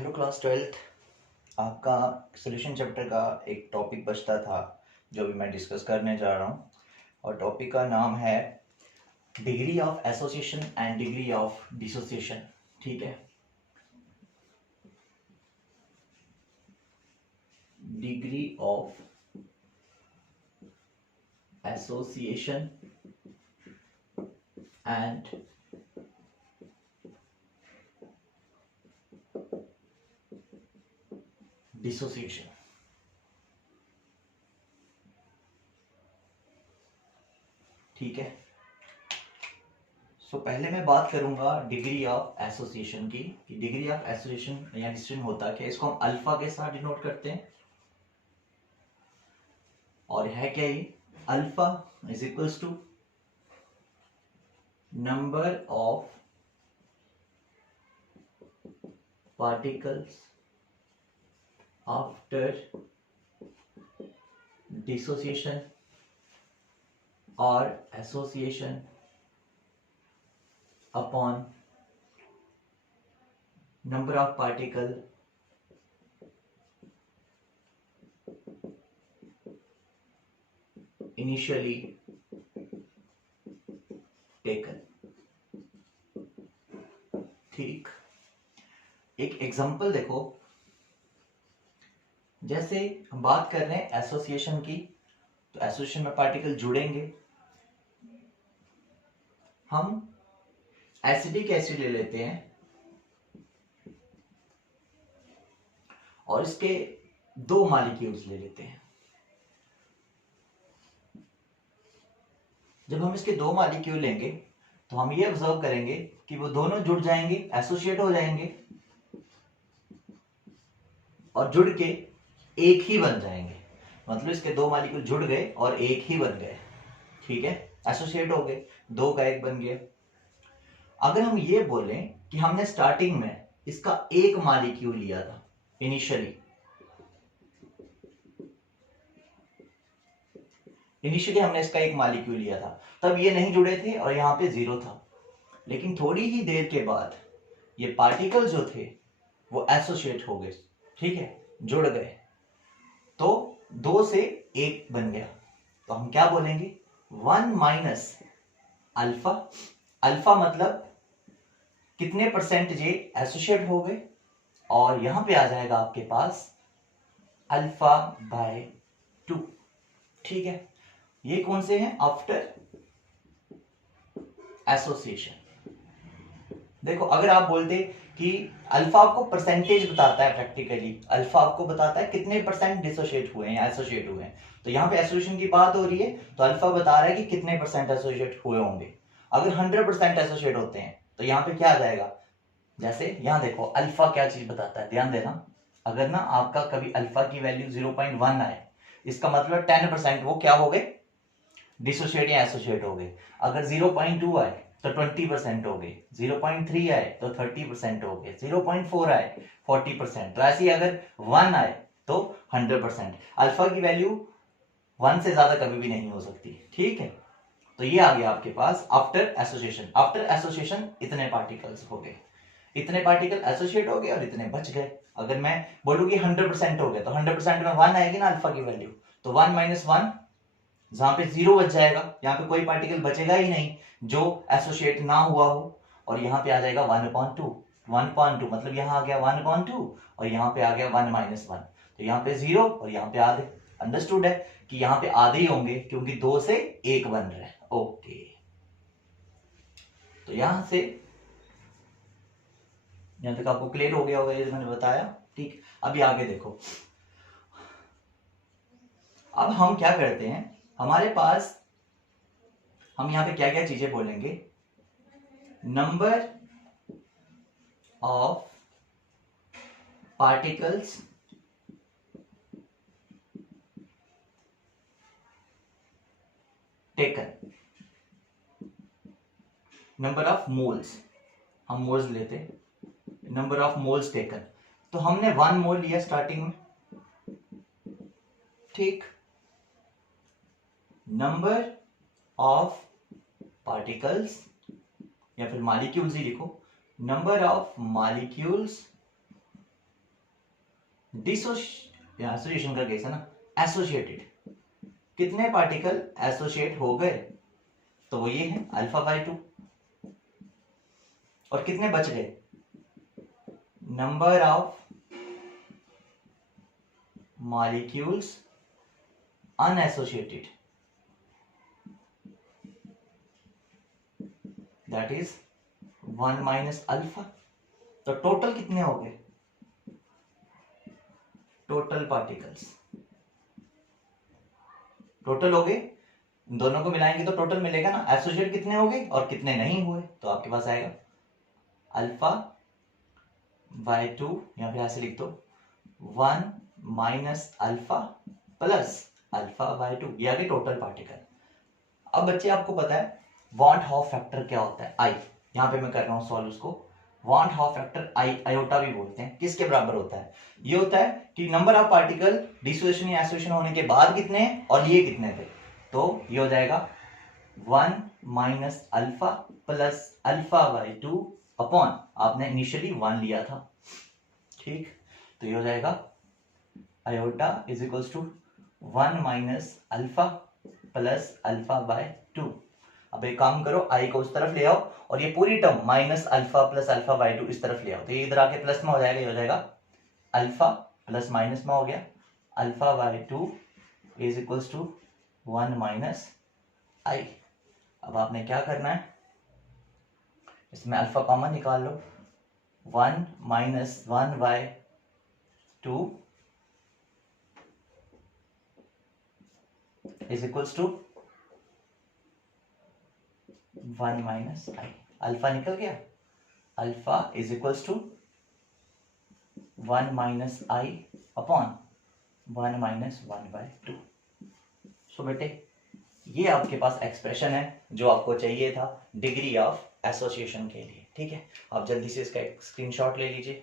Hello class twelfth. आपका solution chapter का एक टॉपिक बचता था जो भी मैं डिस्कस करने जा रहा हूँ, और टॉपिक का नाम है degree of association and degree of dissociation. ठीक है, degree of association and dissociation. ठीक है, पहले मैं बात करूंगा डिग्री ऑफ एसोसिएशन की। डिग्री ऑफ एसोसिएशन या डिसोसिएशन होता क्या, इसको हम अल्फा के साथ डिनोट करते हैं, और है क्या ये, alpha is equals to number of particles after dissociation or association upon number of particle initially taken। ठीक, एक एग्जांपल देखो। जैसे हम बात कर रहे हैं एसोसिएशन की, तो एसोसिएशन में पार्टिकल जुड़ेंगे। हम एसिडिक एसिड ले लेते हैं और इसके दो मॉलिक्यूल्स ले लेते हैं। जब हम इसके दो मॉलिक्यूल लेंगे तो हम ये ऑब्जर्व करेंगे कि वो दोनों जुड़ जाएंगे, एसोसिएट हो जाएंगे, और जुड़ के एक ही बन जाएंगे। मतलब इसके दो मॉलिक्यूल जुड़ गए और एक ही बन गए। ठीक है, एसोसिएट हो गए, दो का एक बन गया। अगर हम ये बोलें कि हमने स्टार्टिंग में इसका एक मॉलिक्यूल लिया था इनिशियली हमने इसका एक मॉलिक्यूल लिया था, तब ये नहीं जुड़े थे और यहाँ पे जीरो था। लेकिन थोड़ी ही देर के बाद ये पार्टिकल जो थे वो एसोसिएट हो गए। ठीक है, जुड़ गए, तो दो से एक बन गया। तो हम क्या बोलेंगे, वन माइनस अल्फा। अल्फा मतलब कितने परसेंट ये एसोसिएट हो गए, और यहां पे आ जाएगा आपके पास अल्फा बाय 2। ठीक है, ये कौन से हैं, आफ्टर एसोसिएशन। देखो, अगर आप बोलते कि अल्फा आपको परसेंटेज बताता है, प्रैक्टिकली अल्फा आपको बताता है कितने परसेंट डिसोसिएट हुए हैं या एसोसिएट हुए हैं, तो यहाँ पे एसोसिएशन की बात हो रही है, तो अल्फा बता रहा है कि कितने परसेंट एसोसिएट हुए होंगे। अगर 100% एसोसिएट होते हैं तो यहाँ पे क्या आ जाएगा, जैसे यहाँ देखो अल्फा क्या चीज बताता है, ध्यान देना। अगर ना आपका कभी अल्फा की वैल्यू 0.1 आए, इसका मतलब 10% वो क्या हो गए, डिसोसिएट या एसोसिएट हो गए। अगर 0.2 आए तो 20% हो गए, 0.3 आए तो 30% हो गए, 0.4 आए 40%। तो ऐसे ही अगर 1 आए तो 100%। अल्फा की वैल्यू 1 से ज्यादा कभी भी नहीं हो सकती। ठीक है, तो ये आ गया आपके पास आफ्टर एसोसिएशन। आफ्टर एसोसिएशन इतने पार्टिकल्स हो गए, इतने पार्टिकल एसोसिएट हो गए और इतने बच गए। अगर मैं बोलूँ कि 100% हो गए तो 100% में 1 आएगी ना अल्फा की वैल्यू, तो 1 माइनस 1, जहां पे 0 बच जाएगा, यहाँ पे कोई पार्टिकल बचेगा ही नहीं जो एसोसिएट ना हुआ हो, और यहाँ पे आ जाएगा 1/2। 1/2 मतलब यहाँ आ गया 1/2 और यहाँ पे आ गया 1 माइनस 1, तो यहाँ पे 0 और यहाँ पे आधे। अंडरस्टूड है कि यहाँ पे आधे ही होंगे क्योंकि 2 से 1 बन रहे हैं। ओके, तो यहां से यहां तक आपको क्लियर हो गया होगा ये मैंने बताया। ठीक, अभी आगे देखो। अब हम क्या करते हैं, हमारे पास हम यहां पे क्या क्या चीजें बोलेंगे, number of particles taken, number of moles, हम मोल्स लेते, नंबर ऑफ मोल्स टेकन। तो हमने 1 मोल लिया स्टार्टिंग में। ठीक, नंबर ऑफ पार्टिकल्स या फिर मॉलिक्यूल्स ही लिखो, नंबर ऑफ मॉलिक्यूल्स एसोसिएशन का केस है ना, एसोसिएटेड, कितने पार्टिकल एसोसिएट हो गए, तो वो ये है अल्फा बाय 2, और कितने बच गए, number of molecules unassociated, that is 1 minus alpha. तो टोटल कितने हो गए, टोटल पार्टिकल्स, टोटल हो गए, दोनों को मिलाएंगे तो टोटल मिलेगा ना, एसोसिएट कितने हो गए और कितने नहीं हुए, तो आपके पास आएगा अल्फा बाय 2, या फिर ऐसे लिख दो 1 minus alpha plus alpha by 2, ये आ गए टोटल पार्टिकल। अब बच्चे आपको पता है वॉन्ट हॉफ फैक्टर क्या होता है, आई, यहां पे मैं कर रहा हूं सॉल्व उसको। Want half factor I, iota भी बोलते हैं, किसके बराबर होता है, ये होता है कि नंबर ऑफ पार्टिकल डिसोसिएशन या एसोसिएशन होने के बाद कितने हैं और ये कितने थे, तो ये हो जाएगा 1 minus alpha plus alpha by 2 upon, आपने इनिशियली 1 लिया था, ठीक, तो ये हो जाएगा iota is equals to 1 minus alpha plus alpha by 2। अब एक काम करो, आई को उस तरफ ले आओ और ये पूरी term minus alpha plus alpha by 2 इस तरफ ले आओ, तो ये इधर आके प्लस में हो जाएगा, ये हो जाएगा अल्फा प्लस माइनस में हो गया, alpha by 2 is equals to 1 minus I. अब आपने क्या करना है, इसमें अल्फा कॉमन निकाल लो, 1 minus 1 by 2 is equals to 1 minus I, alpha निकल गया, alpha is equals to 1 minus I upon 1 minus 1 by 2। So बेटे ये आपके पास एक्सप्रेशन है जो आपको चाहिए था डिग्री ऑफ एसोसिएशन के लिए, ठीक है। आप जल्दी से इसका एक स्क्रीनशॉट ले लीजिए।